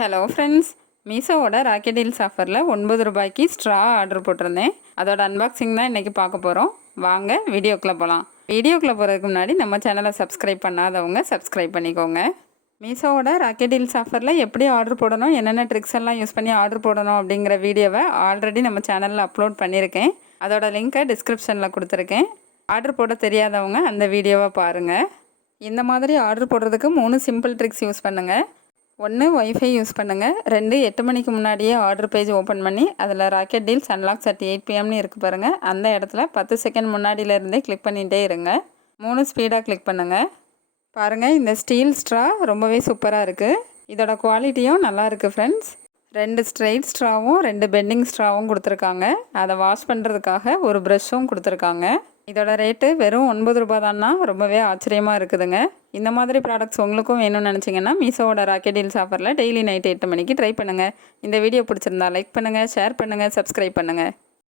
Hello friends, மீஷோவோட rocket deals ஆஃபரில் 9 ரூபாய்க்கு straw order போட்டிருந்தேன். அதோட அன்பாக்சிங் தான் இன்றைக்கி பார்க்க போகிறோம். வாங்க வீடியோக்குள்ளே போகலாம். வீடியோக்குள்ளே போகிறதுக்கு முன்னாடி நம்ம சேனலை சப்ஸ்கிரைப் பண்ணாதவங்க சப்ஸ்கிரைப் பண்ணிக்கோங்க. மீஷோவோட ராக்கெட் டீல்ஸ் ஆஃபரில் எப்படி ஆர்டர் போடணும், என்னென்ன ட்ரிக்ஸ் எல்லாம் யூஸ் பண்ணி ஆர்டர் போடணும் அப்படிங்கிற வீடியோவை ஆல்ரெடி நம்ம சேனலில் அப்லோட் பண்ணியிருக்கேன். அதோட லிங்க்கை டிஸ்கிரிப்ஷனில் கொடுத்துருக்கேன். ஆர்டர் போட தெரியாதவங்க அந்த வீடியோவை பாருங்கள். இந்த மாதிரி ஆர்டர் போடுறதுக்கு 3 சிம்பிள் ட்ரிக்ஸ் யூஸ் பண்ணுங்கள். 1 ஒய்ஃபை யூஸ் பண்ணுங்கள். 2 8 மணிக்கு முன்னாடியே ஆர்டர் பேஜ் ஓப்பன் பண்ணி அதில் rocket deals unlocks at 8 PM இருக்குது பாருங்கள். அந்த இடத்துல 10 செகண்ட் முன்னாடியிலேருந்தே கிளிக் பண்ணிகிட்டே இருங்க. 3 ஸ்பீடாக கிளிக் பண்ணுங்கள். பாருங்கள், இந்த ஸ்டீல் ஸ்ட்ரா ரொம்பவே சூப்பராக இருக்குது. இதோட குவாலிட்டியும் நல்லா இருக்குது ஃப்ரெண்ட்ஸ். 2 ஸ்ட்ரெயிட் ஸ்ட்ராவும் 2 பெண்டிங் ஸ்ட்ராவும் கொடுத்துருக்காங்க. அதை வாஷ் பண்ணுறதுக்காக ஒரு ப்ரஷ்ஷும் கொடுத்துருக்காங்க. இதோட ரேட்டு வெறும் 9 ரூபா தான்னா ரொம்பவே ஆச்சரியமாக இருக்குதுங்க. இந்த மாதிரி ப்ராடக்ட்ஸ் உங்களுக்கும் வேணும்னு நினச்சிங்கன்னா மீஷோவோட ராக்கெட் டீல்ஸ் ஆஃபரில் டெய்லி நைட் 8 மணிக்கு ட்ரை பண்ணுங்கள். இந்த வீடியோ பிடிச்சிருந்தா லைக் பண்ணுங்கள், ஷேர் பண்ணுங்கள், சப்ஸ்கிரைப் பண்ணுங்கள்.